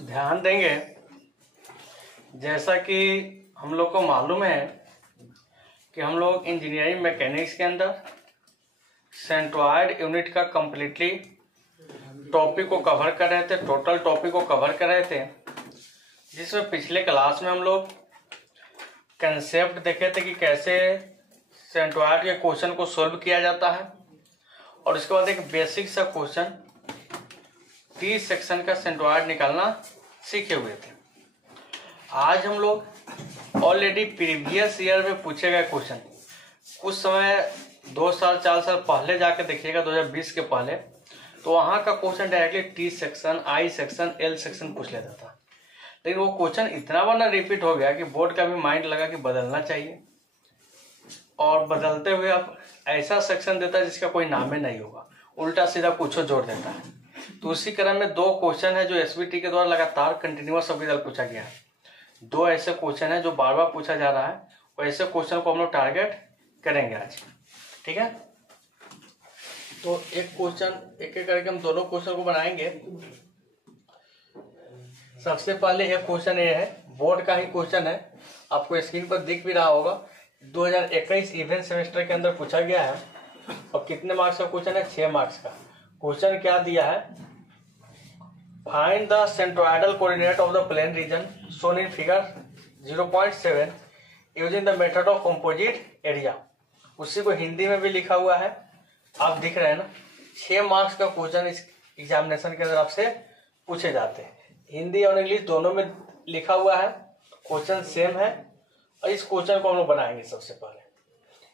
ध्यान देंगे, जैसा कि हम लोग को मालूम है कि हम लोग इंजीनियरिंग मैकेनिक्स के अंदर सेंट्रॉयड यूनिट का कंप्लीटली टॉपिक को कवर कर रहे थे, टोटल टॉपिक को कवर कर रहे थे, जिसमें पिछले क्लास में हम लोग कंसेप्ट देखे थे कि कैसे सेंट्रॉयड के क्वेश्चन को सॉल्व किया जाता है, और उसके बाद एक बेसिक सा क्वेश्चन टी सेक्शन का सेंट्रॉयड निकालना सीखे हुए थे। आज हम लोग ऑलरेडी प्रीवियस ईयर में पूछे गए क्वेश्चन, कुछ समय 2 साल 4 साल पहले जाके देखिएगा, 2020 के पहले, तो वहाँ का question directly T section, I section, L section पूछ लेता था। लेकिन वो क्वेश्चन इतना बार रिपीट हो गया कि बोर्ड का भी माइंड लगा कि बदलना चाहिए, और बदलते हुए अब ऐसा सेक्शन देता है जिसका कोई नाम ही नहीं होगा, उल्टा सीधा कुछ जोड़ देता है। तो उसी क्रम में 2 क्वेश्चन है जो एसबीटी के द्वारा लगातार कंटिन्यूअस अभी पूछा गया है। 2 ऐसे क्वेश्चन है जो बार बार पूछा जा रहा है, और ऐसे क्वेश्चन को हम लोग टारगेट करेंगे आज, ठीक है। तो एक क्वेश्चन एक एक करके हम दोनों क्वेश्चन को बनाएंगे। सबसे पहले एक क्वेश्चन ये है, बोर्ड का ही क्वेश्चन है, आपको स्क्रीन पर दिख भी रहा होगा। 2021 इवेंट सेमेस्टर के अंदर पूछा गया है, और कितने मार्क्स का क्वेश्चन है? 6 मार्क्स का। क्वेश्चन क्या दिया है? Find the centroidal coordinate of the plain region shown in figure 0.7 using the method of composite area. उसी को हिंदी में भी लिखा हुआ है, आप दिख रहे हैं ना। 6 मार्क्स का क्वेश्चन इस एग्जामिनेशन के अंदर आपसे पूछे जाते हैं, हिंदी और इंग्लिश दोनों में लिखा हुआ है, क्वेश्चन सेम है। और इस क्वेश्चन को हम लोग बनाएंगे। सबसे पहले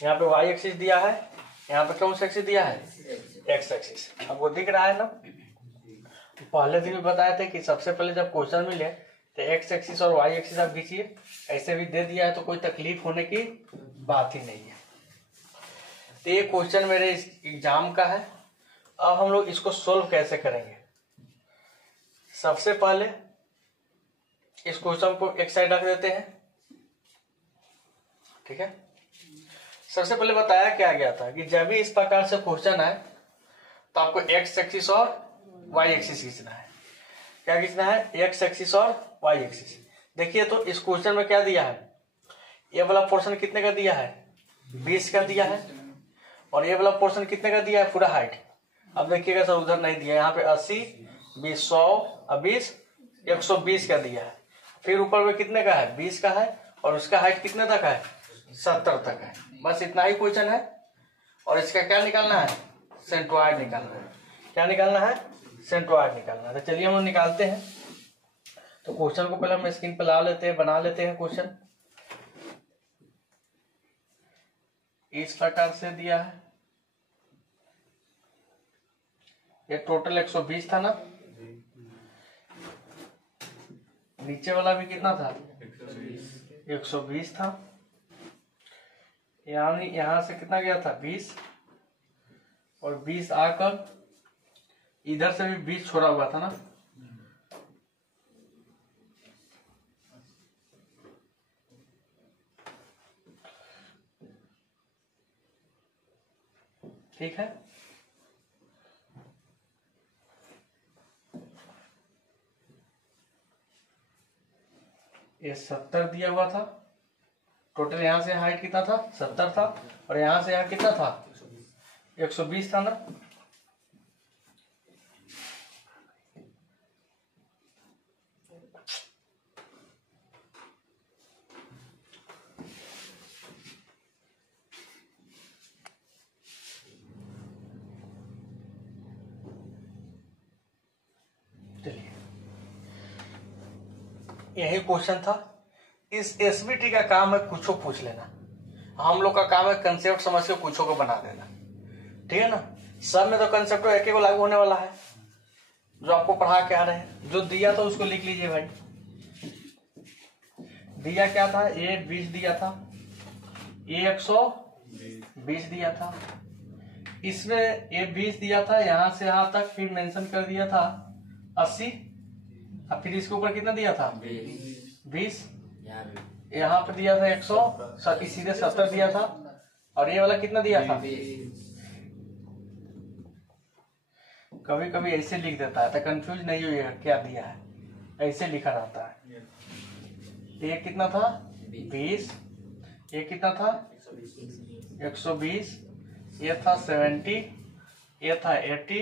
यहाँ पे वाई एक्सिस दिया है, यहाँ पे कौन सा एक्सिस दिया है? X axis. आपको दिख रहा है ना, पहले दिन भी बताए थे कि सबसे पहले जब क्वेश्चन मिले तो एक्स एक्सिस और वाई एक्सिस आप खींचिए। ऐसे भी दे दिया है तो कोई तकलीफ होने की बात ही नहीं है। तो ये क्वेश्चन मेरे इस एग्जाम का है। अब हम लोग इसको सोल्व कैसे करेंगे? सबसे पहले इस क्वेश्चन को एक साइड रख देते हैं, ठीक है। सबसे पहले बताया क्या गया था कि जब भी इस प्रकार से क्वेश्चन आए तो आपको एक्स एक्सिस और वाई एक्सिस खींचना है। क्या खींचना है? एक्स एक्सिस और वाई एक्सिस। देखिए तो इस क्वेश्चन में क्या दिया है? ये वाला पोर्शन कितने का दिया है? 20 का दिया है। और ये वाला पोर्शन कितने का दिया है? पूरा हाइट। अब देखिएगा सर, उधर नहीं दिया, यहाँ पे 80, 20, 100, 20, 120 का दिया है। फिर ऊपर में कितने का है? 20 का है, और उसका हाइट कितने तक है? 70 तक है। बस इतना ही क्वेश्चन है। और इसका क्या निकालना है? सेंट्रॉयड निकालना है। क्या निकालना है? सेंट्रॉयड निकालना है। तो चलिए हम लोग निकालते हैं। तो क्वेश्चन को पहले हम स्क्रीन पर ला लेते हैं, बना लेते हैं। क्वेश्चन इस प्रकार से दिया है। ये टोटल 120 था ना, नीचे वाला भी कितना था? 120 था। यानी यहां से कितना गया था? 20, और 20 आकर इधर से भी 20 छोड़ा हुआ था ना। ठीक है। ये 70 दिया हुआ था। टोटल यहां से हाइट कितना था? 70 था। और यहां से यहाँ कितना था? 120 था ना। चलिए, यही क्वेश्चन था। इस एसबीटी का काम है कुछ पूछ लेना, हम लोग का काम है कंसेप्ट समझ के कुछ को बना देना, ठीक है ना। सब में तो कंसेप्ट एक ही को लागू होने वाला है, जो आपको पढ़ा के आ रहे हैं। जो दिया था उसको लिख लीजिए भाई। दिया क्या था? ए 20 दिया था, ए 120 दिया था। इसमें ए 20 दिया था, यहां से यहां तक फिर मेंशन कर दिया था 80। अब फिर इसके ऊपर कितना दिया था? 20। यहाँ पे दिया था 100, सीधे 70 दिया था। और ये वाला कितना दिया था? कभी कभी ऐसे लिख देता है तो कंफ्यूज नहीं होइएगा क्या दिया है, ऐसे लिखा रहता है। ये कितना था 20, ये कितना था 120, ये था 70, ये था 80,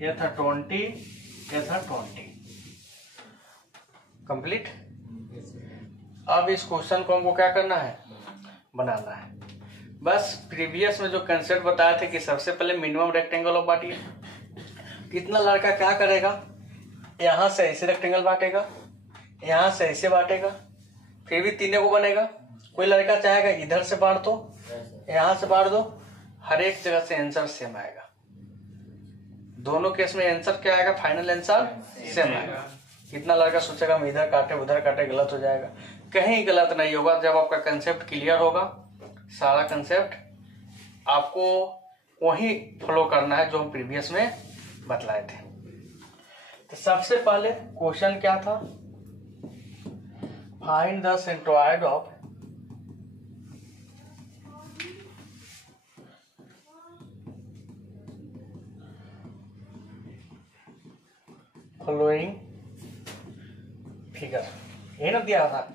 ये था 20, ये था 20। कंप्लीट। अब इस क्वेश्चन को हमको क्या करना है, बनाना है। बस प्रीवियस में जो कंसेप्ट बताया थे कि सबसे पहले मिनिमम रेक्टेंगल ऑफ बांटिए। कितना लड़का क्या करेगा, यहाँ से ऐसे रेक्टेंगल बांटेगा, यहाँ से ऐसे बांटेगा, फिर भी तीनों को बनेगा। कोई लड़का चाहेगा इधर से बांट दो, यहाँ से बांट दो, हर एक जगह से आंसर सेम आएगा। दोनों केस में आंसर क्या आएगा, फाइनल आंसर सेम आएगा। कितना लड़का सोचेगा हम इधर काटे उधर काटे, गलत हो जाएगा। कहीं गलत नहीं होगा जब आपका कंसेप्ट क्लियर होगा। सारा कंसेप्ट आपको वही फॉलो करना है जो हम प्रीवियस में बतलाए थे। तो सबसे पहले क्वेश्चन क्या था, find the centroid of following figure. ये ना दिया था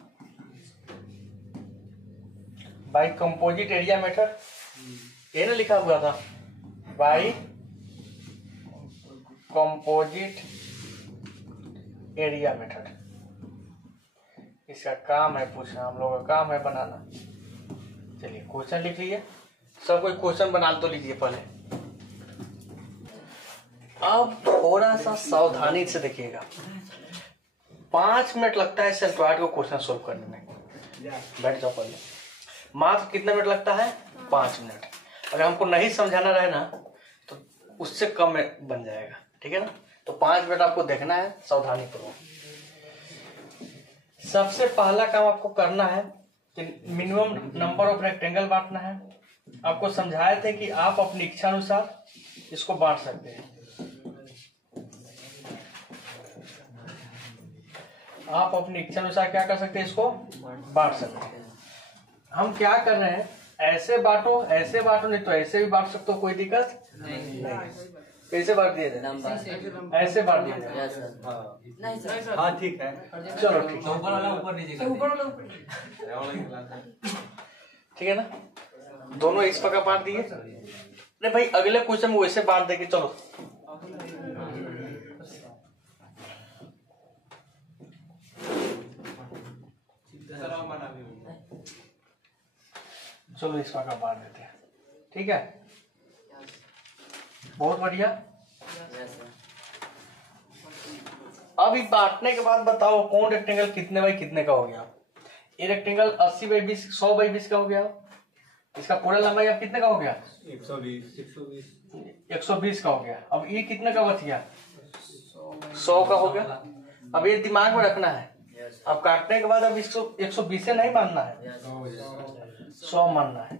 बाई कंपोजिट एरिया मेथड, ये ना लिखा हुआ था बाई कंपोजिट एरिया मेथड। इसका काम है पूछना, हम लोगों का काम है बनाना। चलिए क्वेश्चन लिख लीजिए, सब कोई क्वेश्चन बना तो लीजिए पहले। अब थोड़ा सा सावधानी से देखिएगा, 5 मिनट लगता है सेंट्रोइड को क्वेश्चन सोल्व करने में। बैठ जाओ पहले। मात्र कितना मिनट लगता है, 5 मिनट। अगर हमको नहीं समझाना रहे ना तो उससे कम में बन जाएगा, ठीक है ना। तो 5 मिनट आपको देखना है सावधानी पूर्वक। सबसे पहला काम आपको करना है कि मिनिमम नंबर ऑफ रेक्टेंगल बांटना है। आपको समझाए थे कि आप अपनी इच्छा अनुसार इसको बांट सकते हैं। आप अपनी इच्छा अनुसार क्या कर सकते हैं, इसको बांट सकते हैं। हम क्या कर रहे हैं, ऐसे बांटो नहीं तो ऐसे भी बांट सकते हो, कोई दिक्कत नहीं। कैसे बांट दिए जाए, ऐसे बांट दिया जाए। हाँ ठीक है, चलो ठीक है, ठीक है ना। दोनों इस प्रकार बांट दिए। नहीं भाई अगले क्वेश्चन में वैसे बांट देंगे। चलो चलो इस प्रकार बांट देते हैं, ठीक है। बहुत बढ़िया। अभी बांटने के बाद बताओ कौन रेक्टेंगल कितने बाई कितने का हो गया। ये रेक्टेंगल 80 बाई 20 100 बाई 20 का हो गया। इसका पूरा लंबाई अब कितने का हो गया, 120 का हो गया। अब ये कितने का बच गया, 100 का हो गया। अब ये दिमाग में रखना है, अब काटने के बाद अब इसको 120 से नहीं मानना है, 100 मानना है।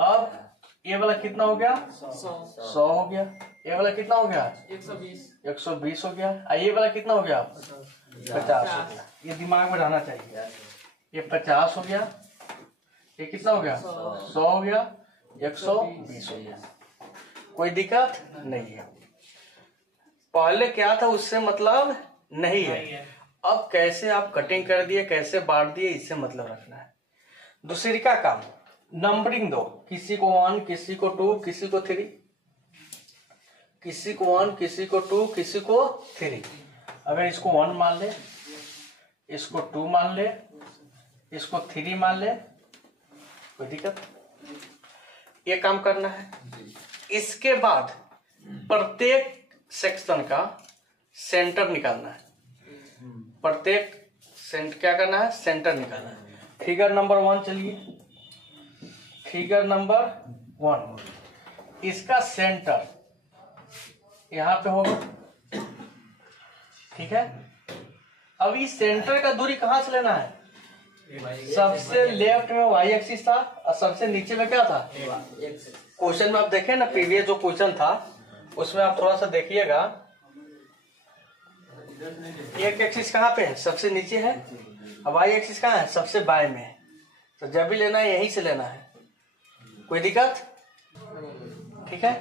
अब ये वाला कितना हो गया, 100 हो गया। ये वाला कितना हो गया, 120 हो गया। ये वाला कितना हो गया, 50 हो गया। ये दिमाग में रहना चाहिए। ये 50 हो गया, ये कितना हो गया, 100 हो गया, 120 हो गया। कोई दिक्कत नहीं है। पहले क्या था उससे मतलब नहीं है। अब कैसे आप कटिंग कर दिए, कैसे बांट दिए, इससे मतलब रखना है। दूसरी का काम, नंबरिंग दो, किसी को 1, किसी को 2, किसी को 3, किसी को 1, किसी को 2, किसी को 3। अगर इसको 1 मान ले, इसको 2 मान ले, इसको 3 मान ले, कोई दिक्कत। ये काम करना है। इसके बाद प्रत्येक सेक्शन का सेंटर निकालना है। प्रत्येक क्या करना है, सेंटर निकालना है। फिगर नंबर 1 चलिए, फिगर नंबर 1, इसका सेंटर यहां पे होगा, ठीक है। अब इस सेंटर का दूरी कहां से लेना है, सबसे लेफ्ट में y एक्सिस था और सबसे नीचे में क्या था, क्वेश्चन में आप देखें ना, प्रीवियस जो क्वेश्चन था उसमें आप थोड़ा सा देखिएगा, एक एक्सिस कहाँ पे है, सबसे नीचे है, अब y एक्सिस कहाँ है, सबसे बाएं में है। तो जब भी लेना है यहीं से लेना है, कोई दिक्कत, ठीक है।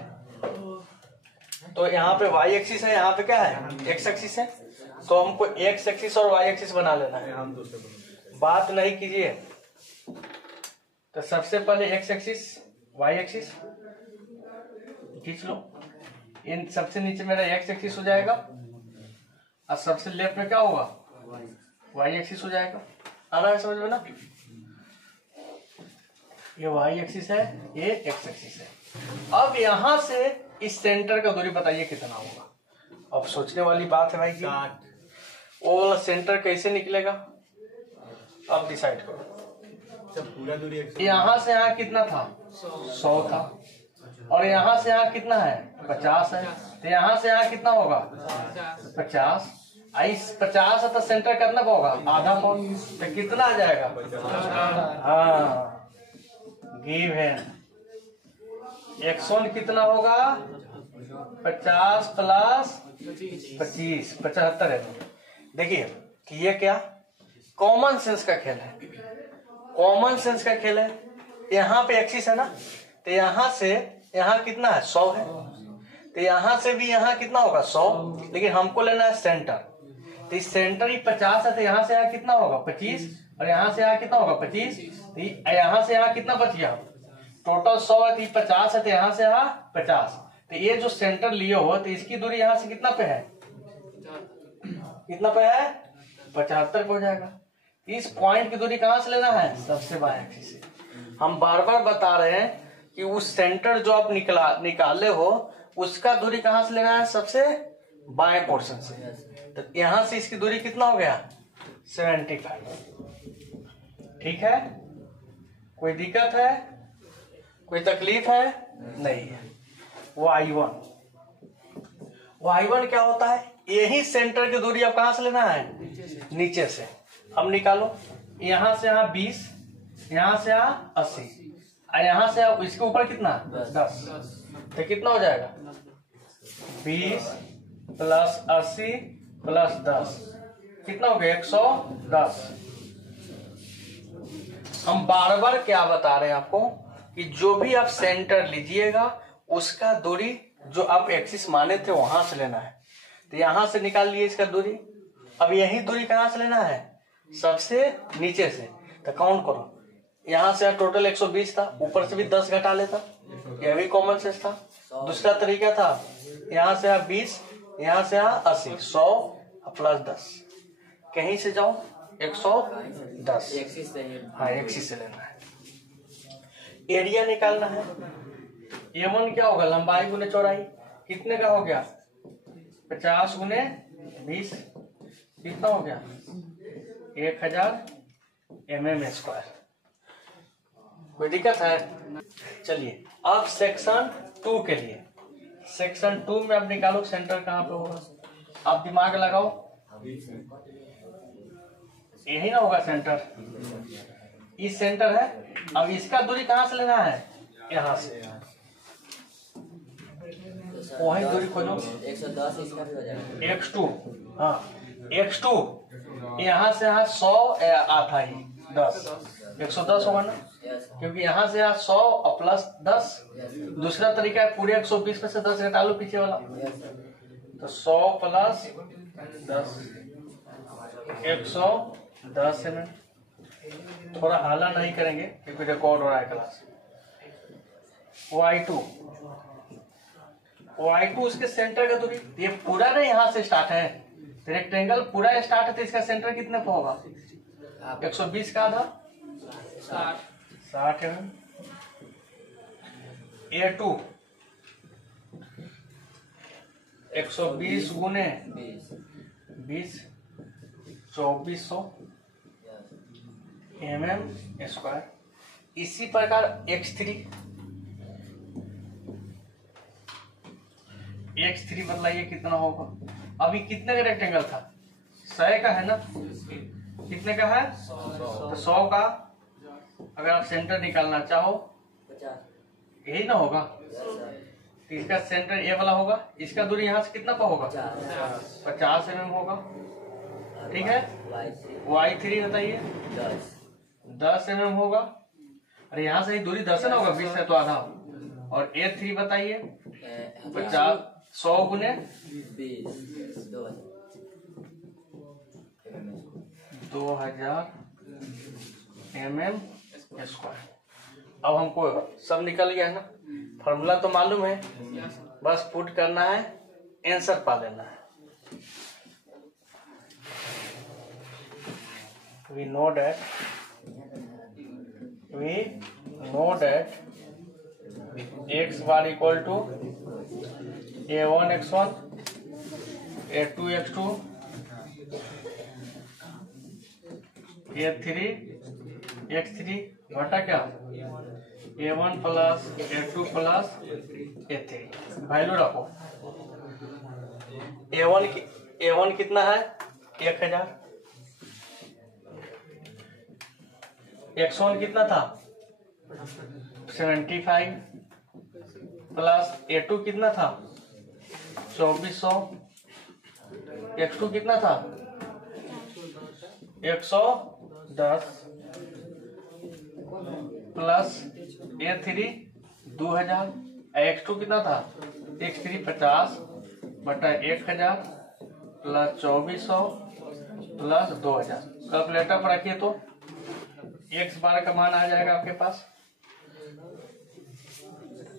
तो यहाँ पे y एक्सिस है, यहाँ पे क्या है x एक्सिस है, तो हमको x एक्सिस और y एक्सिस बना लेना है, बात नहीं कीजिए। तो सबसे पहले x एक्सिस y एक्सिस खींच लो, इन सबसे नीचे मेरा x एक्सिस हो जाएगा और सबसे लेफ्ट में क्या होगा y एक्सिस हो जाएगा। आ रहा है समझ में ना, ये y एक्सिस है, ये x एक्सिस है। अब यहां से इस सेंटर का दूरी बताइए कितना होगा। अब सोचने वाली बात है भाई जी, वो वाला सेंटर कैसे निकलेगा, अब डिसाइड करो। पूरा दूरी यहाँ से यहाँ कितना था 100 था, और यहाँ से यहाँ कितना है 50 है, तो यहाँ से यहाँ कितना होगा 50। इस 50 है तो सेंटर कितना होगा आधा पौन, तो कितना आ जाएगा, हाँ गिव है x1 कितना होगा 50 प्लस 25 75 है। देखिए कि ये क्या कॉमन सेंस का खेल है, कॉमन सेंस का खेल है। यहाँ पे एक्सिस है ना, तो यहाँ से यहाँ कितना है 100 है, तो यहाँ से भी यहाँ कितना होगा 100, लेकिन हमको लेना है सेंटर, तो इस सेंटर ही 50 है, तो यहाँ से यहाँ कितना होगा 25, और यहाँ से यहाँ कितना होगा 25, तो यहाँ से यहाँ कितना बच गया, टोटल 100 है तो 50 है, तो यहाँ से यहाँ 50, तो ये जो सेंटर लिए हो तो इसकी दूरी यहाँ से कितना पे है, कितना पे है 75 पे हो जाएगा। इस पॉइंट की दूरी कहाँ से लेना है, सबसे बाएं एक्सिस से। हम बार बार बता रहे हैं कि उस सेंटर जो आप निकाले हो उसका दूरी कहाँ से लेना है, सबसे बाएं पोर्शन से। तो यहाँ से इसकी दूरी कितना हो गया 75। ठीक है, कोई दिक्कत है, कोई तकलीफ है नहीं है। y1 क्या होता है, यही सेंटर की दूरी अब कहाँ से लेना है, नीचे से। अब निकालो, यहाँ से यहाँ 20, यहाँ से यहाँ 80, और यहाँ से इसके ऊपर कितना 10, तो कितना हो जाएगा 20 प्लस 80 प्लस 10, कितना हो गया 110। हम बार बार क्या बता रहे हैं आपको कि जो भी आप सेंटर लीजिएगा उसका दूरी जो आप एक्सिस माने थे वहां से लेना है। तो यहां से निकाल लिए इसका दूरी, अब यही दूरी कहां से लेना है, सबसे नीचे से। तो काउंट करो, यहाँ से टोटल 120 था, ऊपर से भी 10 घटा लेता, यह भी कॉमन सेंस था। दूसरा तरीका था, यहाँ से 20, यहाँ से 80, 100 प्लस 10, कहीं से जाओ 110, हाँ एक्सिस से लेना है। एरिया निकालना है, A1 क्या होगा, लंबाई गुने चौड़ाई, कितने का हो गया 50 गुने 20, कितना हो गया 1000 mm²। कोई दिक्कत है, चलिए अब सेक्शन 2 के लिए, सेक्शन 2 में अब निकालो सेंटर कहाँ पे होगा, आप दिमाग लगाओ, यही ना होगा सेंटर, इस सेंटर है। अब इसका दूरी कहाँ से लेना है, यहाँ से, वही दूरी खोलो 110 इसका भी हो जाएगा x2, हाँ x2 यहाँ से यहाँ 100 आता ही 10, 110 होगा ना, क्योंकि यहाँ से यहाँ 100 और प्लस 10। दूसरा तरीका है पूरे 120 में से 10 घटा लो पीछे वाला, तो 100 प्लस 10 110 है। थोड़ा हाला नहीं करेंगे क्योंकि रिकॉर्ड हो रहा है क्लास। y2 उसके सेंटर का दूरी, ये पूरा ना यहाँ से स्टार्ट है, रेक्टेंगल पूरा स्टार्ट है, तो इसका सेंटर कितने पे होगा 120 का आधा 60 है। A2 120 गुने 20 2400 mm²। इसी प्रकार x3 बदलाइए कितना होगा। अभी कितने का रेक्टेंगल था, 100 का है ना, कितने का है तो 100 का। अगर आप सेंटर निकालना चाहो यही ना होगा, तो इसका सेंटर ये वाला होगा, इसका दूरी यहाँ से कितना का होगा 50 mm होगा। ठीक है, y3 बताइए 10 mm होगा, और यहाँ से ही दूरी 10 है ना होगा, 20 है तो आधा। और A3 बताइए 50 100 गुने 20 2000 mm स्क्वायर। अब हमको सब निकल गया है ना, फॉर्मूला तो मालूम है, बस पुट करना है, आंसर पा लेना है। we know that x bar equal to a1 x1 a2 x2 a3 x3 घटा क्या a1 plus a2 plus a3। Value रखो। a1 कितना है 1000, x1 कितना था 75 प्लस a2 कितना था 2400, x2 कितना था 110 प्लस a3 2000, x2 कितना था x3 50 बटा 1000 प्लस 2400 प्लस 2000। कैलकुलेटर पर रखिए तो x बार का मान आ जाएगा आपके पास।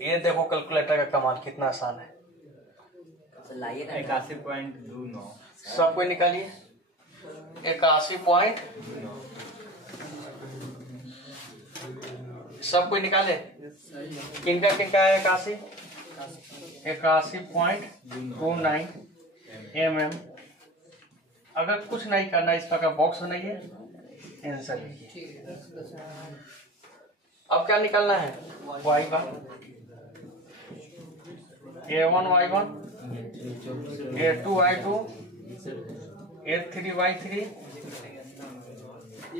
ये देखो कैलकुलेटर का कमाल कितना आसान है। लाइए ना 81.29 सब कोई निकालिए 81 सब कोई निकाले। किनका किनका है 81.29 mm। अगर कुछ नहीं करना इस प्रकार बॉक्स बनाइए, आंसर लिखिए। अब क्या निकालना है y बार a1 y1 a2 y2 a3 y3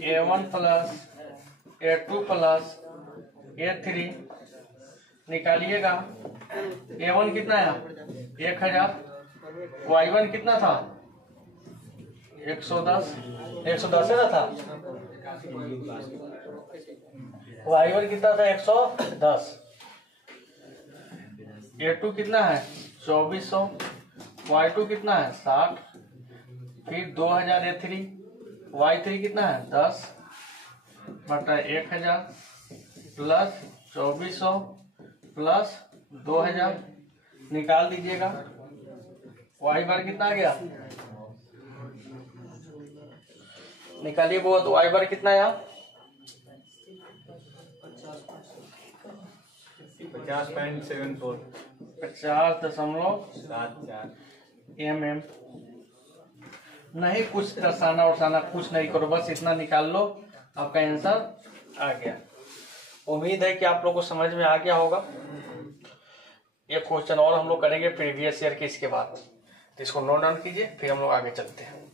a1 plus a2 plus a3 निकालिएगा। a1 कितना है 1000, y1 कितना था 110 है ना था, y1 कितना था 110, a2 कितना है 2400, y2 कितना है 60, फिर 2000 a3, y3 कितना है 10 बटा 1000 प्लस 2400 प्लस 2000 निकाल दीजिएगा। y बार कितना आ गया निकालिए वो, तो y बार कितना है 50.74 50.74 mm। नहीं कुछ दर्शाना उड़साना कुछ नहीं करो, बस इतना निकाल लो, आपका आंसर आ गया। उम्मीद है कि आप लोगों को समझ में आ गया होगा। ये क्वेश्चन और हम लोग करेंगे प्रीवियस ईयर के इसके बाद, तो इसको नोट डाउन कीजिए, फिर हम लोग आगे चलते हैं।